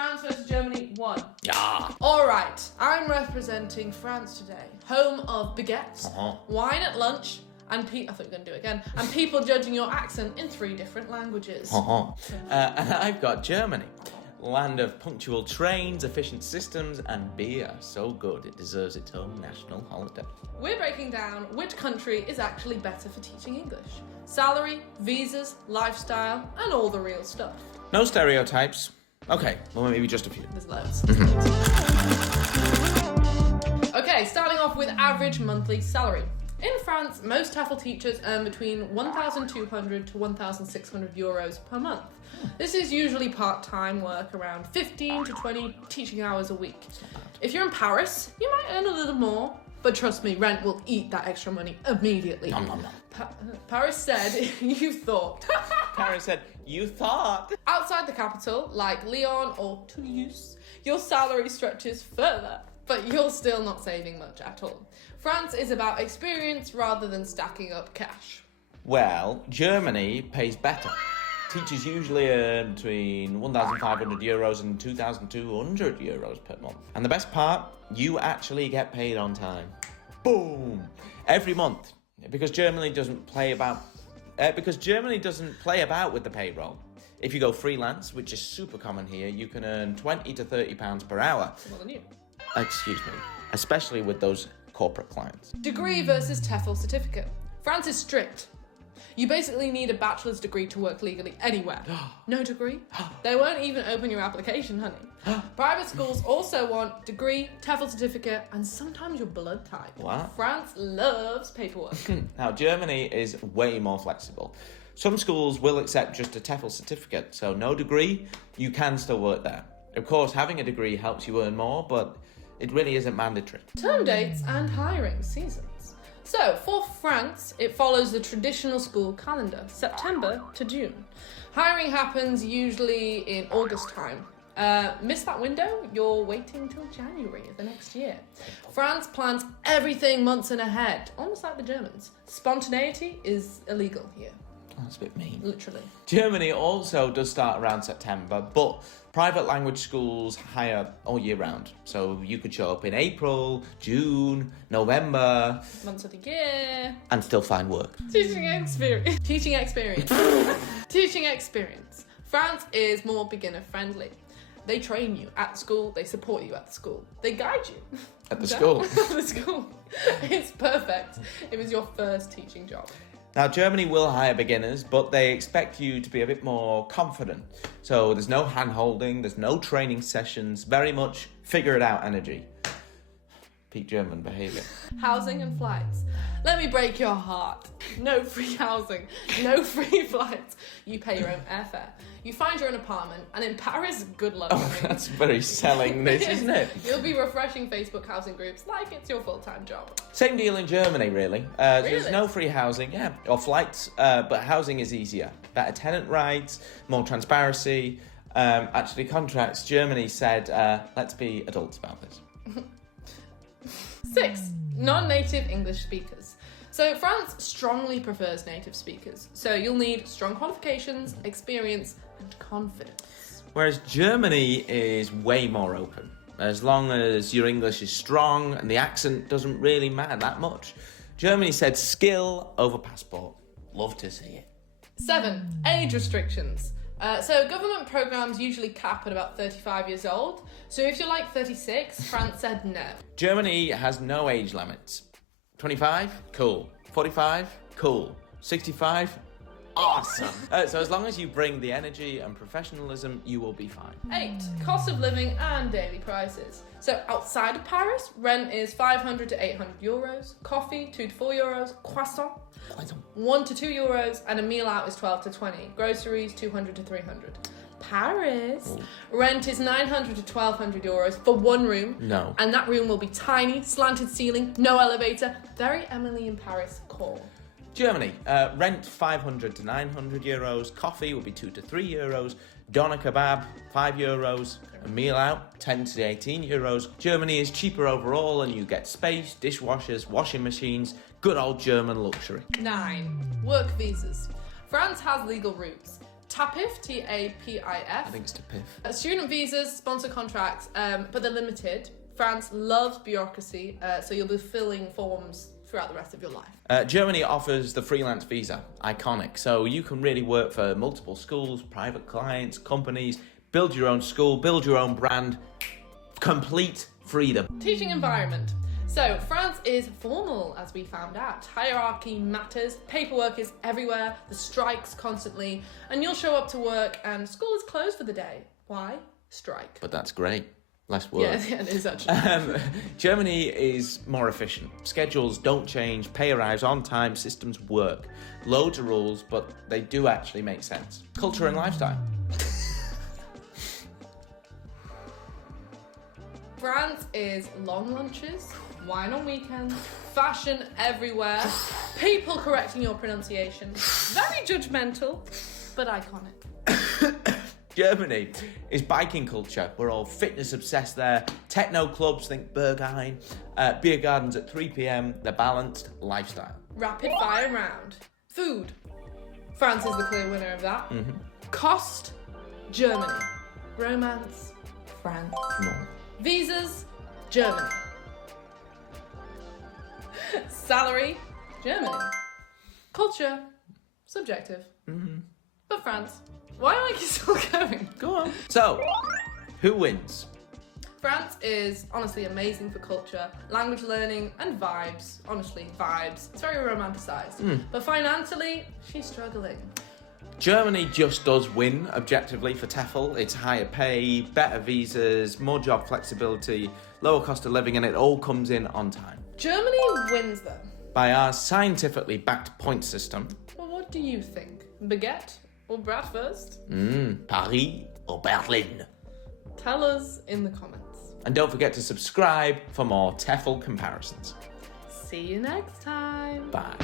France versus Germany, 1. Yeah. Alright, I'm representing France today. Home of baguettes, wine at lunch, and I thought you were going to do it again. And people judging your accent in 3 different languages. And I've got Germany. Land of punctual trains, efficient systems, and beer. So good, it deserves its own national holiday. We're breaking down which country is actually better for teaching English. Salary, visas, lifestyle, and all the real stuff. No stereotypes. Okay, well maybe just a few. There's loads. Okay, starting off with average monthly salary. In France, most TEFL teachers earn between 1,200 to 1,600 euros per month. This is usually part-time work, around 15 to 20 teaching hours a week. If you're in Paris, you might earn a little more, but trust me, rent will eat that extra money immediately. Paris said, you thought. Paris said, you thought. Outside the capital, like Lyon or Toulouse, your salary stretches further, but you're still not saving much at all. France is about experience rather than stacking up cash. Well, Germany pays better. Teachers usually earn between 1,500 euros and 2,200 euros per month. And the best part, you actually get paid on time. Boom! Every month. Because Germany doesn't play about with the payroll. If you go freelance, which is super common here, you can earn 20 to 30 pounds per hour. More than you. Excuse me. Especially with those corporate clients. Degree versus TEFL certificate. France is strict. You basically need a bachelor's degree to work legally anywhere. No degree? They won't even open your application, honey. Private schools also want degree, TEFL certificate, and sometimes your blood type. What? France loves paperwork. Now, Germany is way more flexible. Some schools will accept just a TEFL certificate, so no degree, you can still work there. Of course, having a degree helps you earn more, but it really isn't mandatory. Term dates and hiring seasons. So, for France, it follows the traditional school calendar, September to June. Hiring happens usually in August time. Miss that window, you're waiting till January of the next year. France plans everything months in ahead, almost like the Germans. Spontaneity is illegal here. Oh, that's a bit mean. Literally. Germany also does start around September, but private language schools hire all year round. So you could show up in April, June, November. Months of the year. And still find work. Teaching experience. Teaching experience. France is more beginner friendly. They train you at school, they support you at the school. They guide you. At the school? At the school. It's perfect. It was your first teaching job. Now, Germany will hire beginners, but they expect you to be a bit more confident. So there's no hand-holding, there's no training sessions, very much figure-it-out energy. Peak German behaviour. Housing and flights. Let me break your heart. No free housing, no free flights. You pay your own airfare. You find your own apartment, and in Paris, good luck. Oh, that's very selling this, isn't it? You'll be refreshing Facebook housing groups like it's your full-time job. Same deal in Germany, really. There's no free housing, or flights, but housing is easier. Better tenant rights, more transparency. Actually, contracts. Germany said, let's be adults about this. 6. Non-native English speakers. So France strongly prefers native speakers. So you'll need strong qualifications, experience, and confidence. Whereas Germany is way more open. As long as your English is strong and the accent doesn't really matter that much. Germany said skill over passport. Love to see it. 7. Age restrictions. So government programs usually cap at about 35 years old. So if you're like 36, France said no. Germany has no age limits. 25? Cool. 45? Cool. 65? Awesome. So as long as you bring the energy and professionalism, you will be fine. 8. Cost of living and daily prices. So outside of Paris, rent is 500 to 800 euros, coffee 2 to 4 euros, croissant 1 to 2 euros, and a meal out is 12 to 20. Groceries 200 to 300. Paris, rent is 900 to 1200 euros for one room. No. And that room will be tiny, slanted ceiling, no elevator. Very Emily in Paris core. Germany, rent 500 to 900 euros, coffee will be 2 to 3 euros, doner kebab 5 euros, a meal out 10 to 18 euros. Germany is cheaper overall and you get space, dishwashers, washing machines, good old German luxury. 9. Work visas. France has legal routes. TAPIF, T-A-P-I-F. I think it's TAPIF. Student visas, sponsor contracts, but they're limited. France loves bureaucracy, so you'll be filling forms throughout the rest of your life. Germany offers the freelance visa, iconic. So you can really work for multiple schools, private clients, companies, build your own school, build your own brand, complete freedom. Teaching environment. So France is formal, as we found out. Hierarchy matters, paperwork is everywhere, the strikes constantly, and you'll show up to work and school is closed for the day. Why? Strike. But that's great. Less work. Yeah, it is actually. Germany is more efficient. Schedules don't change, pay arrives on time, systems work. Loads of rules, but they do actually make sense. Culture and lifestyle. France is long lunches, wine on weekends, fashion everywhere, people correcting your pronunciation, very judgmental, but iconic. Germany is biking culture. We're all fitness obsessed there. Techno clubs, think Berghain. Beer gardens at 3 p.m. The balanced lifestyle. Rapid fire round. Food. France is the clear winner of that. Mm-hmm. Cost. Germany. Romance. France. No. Visas. Germany. Salary. Germany. Culture. Subjective. Mm-hmm. But France. Why am I still going? Go on. So, who wins? France is honestly amazing for culture, language learning, and vibes. Honestly, vibes. It's very romanticised. But financially, she's struggling. Germany just does win objectively for TEFL. It's higher pay, better visas, more job flexibility, lower cost of living, and it all comes in on time. Germany wins though. By our scientifically backed point system. Well, what do you think? Baguette or bratwurst? Paris or Berlin? Tell us in the comments. And don't forget to subscribe for more TEFL comparisons. See you next time. Bye.